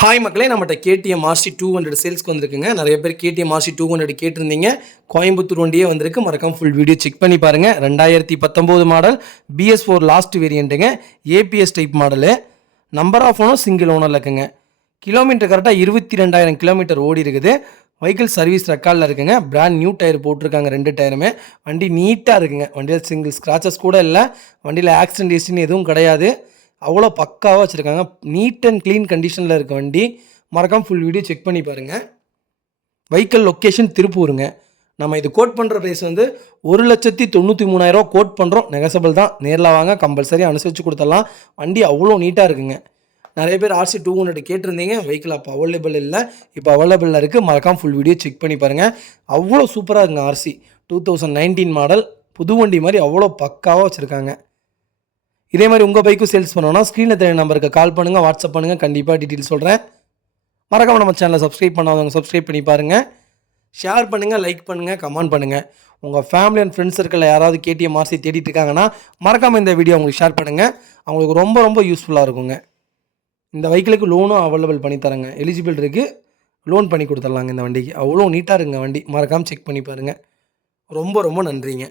Hi மக்களே, நம்மகிட்ட KTM RC 200 சேல்ஸ்க்கு வந்திருக்குங்க. நிறைய பேர் கேடிஎம் ஆர்சி 200 கேட்டிருந்தீங்க. கோயம்புத்தூர் வண்டியே வந்திருக்கு. மறக்காம ஃபுல் வீடியோ செக் பண்ணி பாருங்கள். 2019 மாடல் BS4 லாஸ்ட் வேரியண்ட்டுங்க. ABS type model. Number of owner single ஓனரில் இருக்குங்க. கிலோமீட்டர் கரெக்டாக 22,000 கிலோமீட்டர் ஓடி இருக்குது. வெஹிக்கிள் சர்வீஸ் ரெக்கார்டில் இருக்குங்க. பிராண்ட் நியூ டயர் போட்டிருக்காங்க, 2 டயருமே. வண்டி நீட்டாக இருக்குங்க. வண்டியில் சிங்கிள் ஸ்க்ராச்சஸ் கூட இல்லை. வண்டியில் ஆக்சிடென்ட் ஹிஸ்ட்ரின்னு எதுவும் கிடையாது. அவ்வளோ பக்காவாக வச்சுருக்காங்க. நீட் அண்ட் க்ளீன் கண்டிஷனில் இருக்க வண்டி. மறக்காமல் ஃபுல் வீடியோ செக் பண்ணி பாருங்கள். வெஹிக்கிள் லொக்கேஷன் திருப்பூருங்க. நம்ம இது கோட் பண்ணுற ப்ரைஸ் வந்து 1,93,000 கோட் பண்ணுறோம். நெகசபிள் தான். நேரில் வாங்க, கம்பல்சரி அனுசரித்து கொடுத்துடலாம். வண்டி அவ்வளோ நீட்டாக இருக்குங்க. நிறைய பேர் ஆர்சி 200 கேட்டிருந்தீங்க. வெஹிக்கிள் அப்போ அவைலபிள் இல்லை, இப்போ அவைலபிளில் இருக்குது. மறக்காமல் ஃபுல் வீடியோ செக் பண்ணி பாருங்கள். அவ்வளோ சூப்பராக இருக்குங்க. ஆர்சி 2019 மாடல் புது வண்டி மாதிரி அவ்வளோ பக்காவாக வச்சுருக்காங்க. இதே மாதிரி உங்கள் பைக்கும் சேல்ஸ் பண்ணோன்னா ஸ்க்ரீனில் தெரிய நம்பருக்கு கால் பண்ணுங்கள், வாட்ஸ்அப் பண்ணுங்கள். கண்டிப்பாக டீட்டெயில் சொல்கிறேன். மறக்காமல் நம்ம சேனலை சப்ஸ்கிரைப் பண்ணாதவங்க சப்ஸ்கிரைப் பண்ணி பாருங்கள். ஷேர் பண்ணுங்கள், லைக் பண்ணுங்கள், கமெண்ட் பண்ணுங்கள். உங்கள் ஃபேமிலி அண்ட் ஃப்ரெண்ட்ஸ் சர்க்கிளில் யாராவது கேடிஎம் ஆர்சி தேடிட்டு இருக்காங்கன்னா மறக்காமல் இந்த வீடியோ அவங்களுக்கு ஷேர் பண்ணுங்கள். அவங்களுக்கு ரொம்ப ரொம்ப யூஸ்ஃபுல்லாக இருக்குங்க. இந்த வெஹிக்கிளுக்கு லோனும் அவைலபிள் பண்ணி தரேங்க. எலிஜிபிள் இருக்குது. லோன் பண்ணி கொடுத்துடலாங்க இந்த வண்டிக்கு. அவ்வளோ நீட்டாக இருக்குங்க வண்டி. மறக்காமல் செக் பண்ணி பாருங்கள். ரொம்ப ரொம்ப நன்றிங்க.